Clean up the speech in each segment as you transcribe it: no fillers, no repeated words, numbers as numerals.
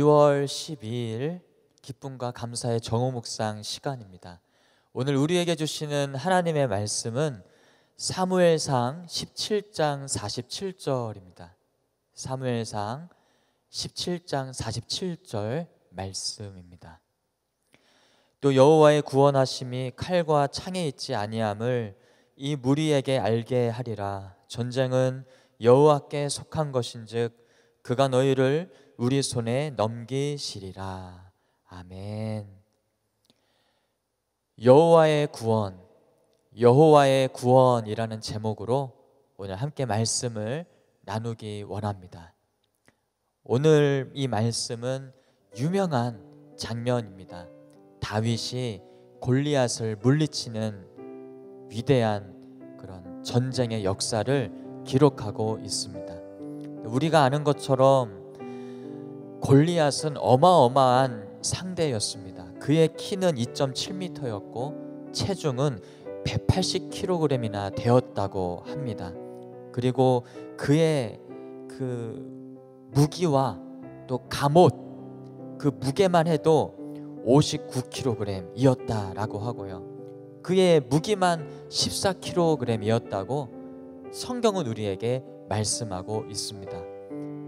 2월 12일 기쁨과 감사의 정오 묵상 시간입니다. 오늘 우리에게 주시는 하나님의 말씀은 사무엘상 17장 47절입니다. 사무엘상 17장 47절 말씀입니다. 또 여호와의 구원하심이 칼과 창에 있지 아니함을 이 무리에게 알게 하리라. 전쟁은 여호와께 속한 것인즉 그가 너희를 우리 손에 넘기시리라. 아멘. 여호와의 구원, 여호와의 구원이라는 제목으로 오늘 함께 말씀을 나누기 원합니다. 오늘 이 말씀은 유명한 장면입니다. 다윗이 골리앗을 물리치는 위대한 그런 전쟁의 역사를 기록하고 있습니다. 우리가 아는 것처럼 골리앗은 어마어마한 상대였습니다. 그의 키는 2.7m였고 체중은 180kg이나 되었다고 합니다. 그리고 그의 그 무기와 또 갑옷, 그 무게만 해도 59kg이었다라고 하고요. 그의 무기만 14kg이었다고 성경은 우리에게 말씀하고 있습니다.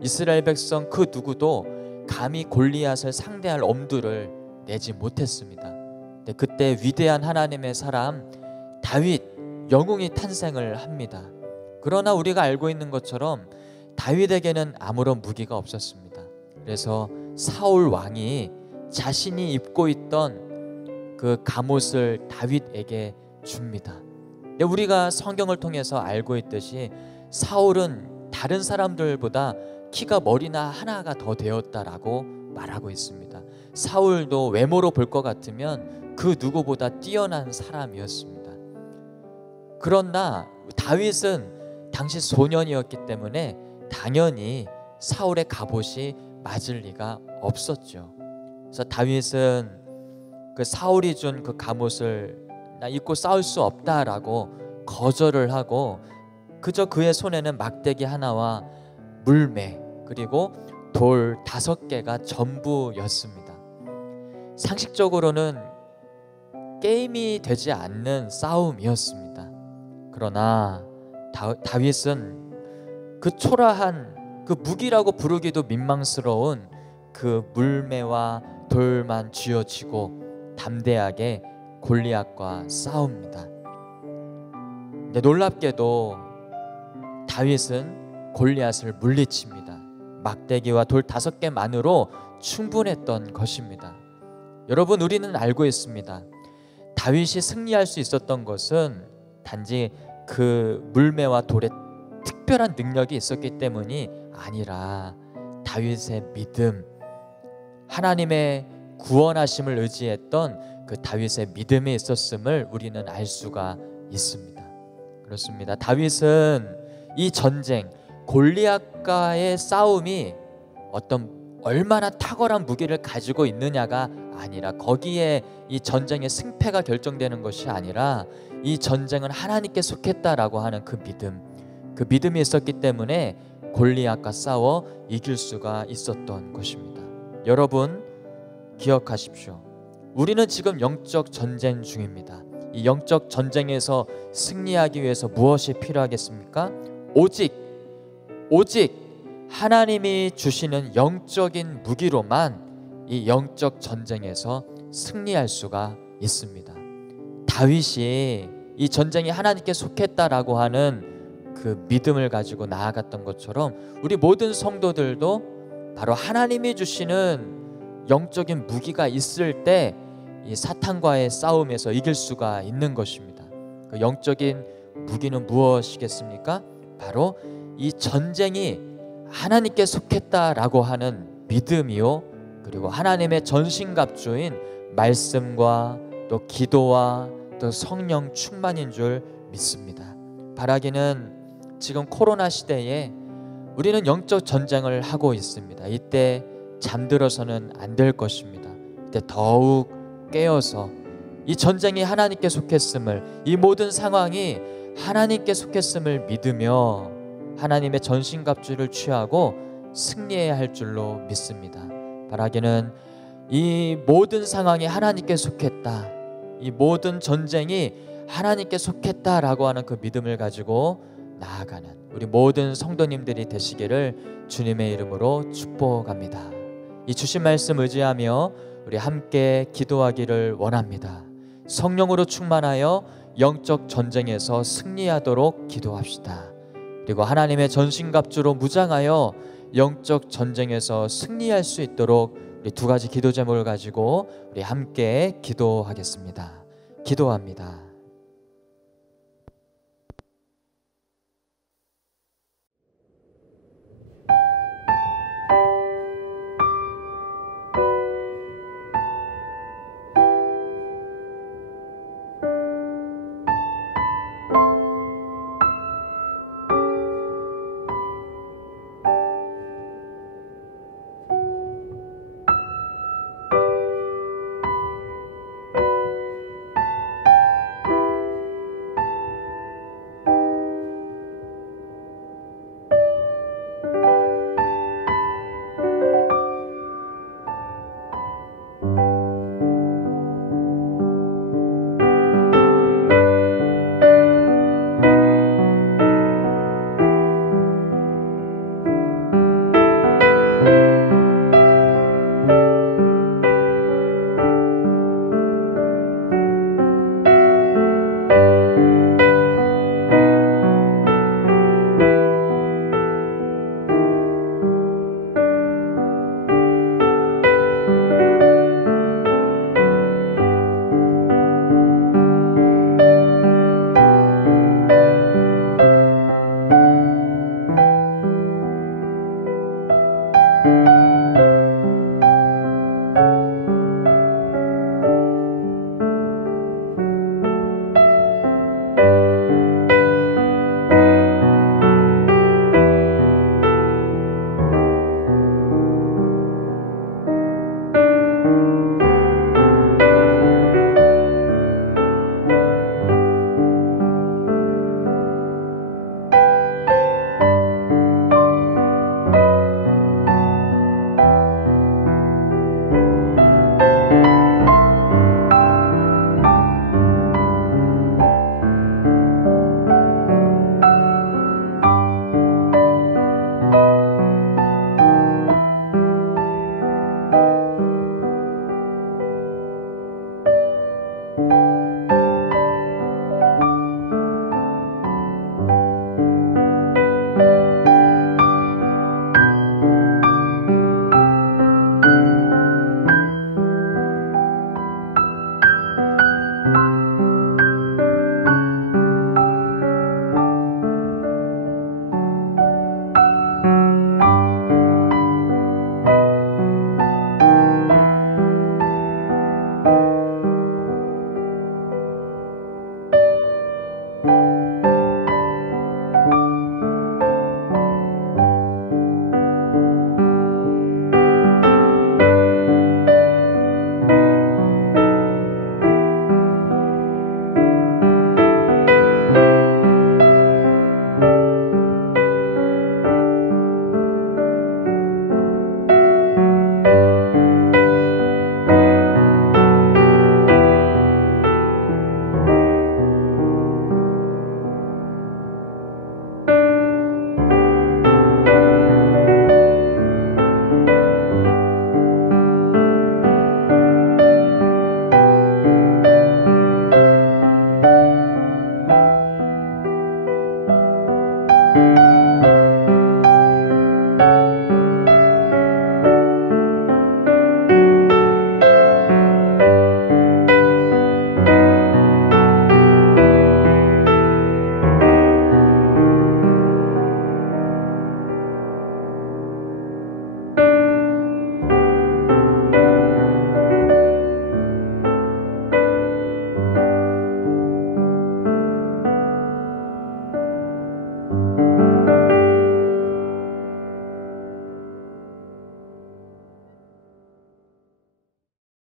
이스라엘 백성 그 누구도 감히 골리앗을 상대할 엄두를 내지 못했습니다. 근데 그때 위대한 하나님의 사람 다윗 영웅이 탄생을 합니다. 그러나 우리가 알고 있는 것처럼 다윗에게는 아무런 무기가 없었습니다. 그래서 사울 왕이 자신이 입고 있던 그 갑옷을 다윗에게 줍니다. 근데 우리가 성경을 통해서 알고 있듯이 사울은 다른 사람들보다 키가 머리나 하나가 더 되었다라고 말하고 있습니다. 사울도 외모로 볼 것 같으면 그 누구보다 뛰어난 사람이었습니다. 그러나 다윗은 당시 소년이었기 때문에 당연히 사울의 갑옷이 맞을 리가 없었죠. 그래서 다윗은 그 사울이 준 그 갑옷을 나 입고 싸울 수 없다라고 거절을 하고 그저 그의 손에는 막대기 하나와 물매 그리고 돌 5개가 전부였습니다. 상식적으로는 게임이 되지 않는 싸움이었습니다. 그러나 다윗은 그 초라한 그 무기라고 부르기도 민망스러운 그 물매와 돌만 쥐어쥐고 담대하게 골리앗과 싸웁니다. 근데 놀랍게도 다윗은 골리앗을 물리칩니다. 막대기와 돌 5개만으로 충분했던 것입니다. 여러분, 우리는 알고 있습니다. 다윗이 승리할 수 있었던 것은 단지 그 물매와 돌에 특별한 능력이 있었기 때문이 아니라 다윗의 믿음, 하나님의 구원하심을 의지했던 그 다윗의 믿음이 있었음을 우리는 알 수가 있습니다. 그렇습니다. 다윗은 이 전쟁, 골리앗과의 싸움이 얼마나 탁월한 무기를 가지고 있느냐가 아니라 거기에 이 전쟁의 승패가 결정되는 것이 아니라 이 전쟁은 하나님께 속했다라고 하는 그 믿음이 있었기 때문에 골리앗과 싸워 이길 수가 있었던 것입니다. 여러분 기억하십시오. 우리는 지금 영적 전쟁 중입니다. 이 영적 전쟁에서 승리하기 위해서 무엇이 필요하겠습니까? 오직 하나님이 주시는 영적인 무기로만 이 영적 전쟁에서 승리할 수가 있습니다. 다윗이 이 전쟁이 하나님께 속했다라고 하는 그 믿음을 가지고 나아갔던 것처럼 우리 모든 성도들도 바로 하나님이 주시는 영적인 무기가 있을 때 이 사탄과의 싸움에서 이길 수가 있는 것입니다. 그 영적인 무기는 무엇이겠습니까? 바로 이 전쟁이 하나님께 속했다라고 하는 믿음이요, 그리고 하나님의 전신갑주인 말씀과 또 기도와 또 성령 충만인 줄 믿습니다. 바라기는 지금 코로나 시대에 우리는 영적 전쟁을 하고 있습니다. 이때 잠들어서는 안 될 것입니다. 이때 더욱 깨어서 이 전쟁이 하나님께 속했음을, 이 모든 상황이 하나님께 속했음을 믿으며 하나님의 전신갑주를 취하고 승리해야 할 줄로 믿습니다. 바라기는 이 모든 상황이 하나님께 속했다, 이 모든 전쟁이 하나님께 속했다라고 하는 그 믿음을 가지고 나아가는 우리 모든 성도님들이 되시기를 주님의 이름으로 축복합니다. 이 주신 말씀 의지하며 우리 함께 기도하기를 원합니다. 성령으로 충만하여 영적 전쟁에서 승리하도록 기도합시다. 그리고 하나님의 전신갑주로 무장하여 영적 전쟁에서 승리할 수 있도록 우리 두 가지 기도 제목을 가지고 우리 함께 기도하겠습니다. 기도합니다.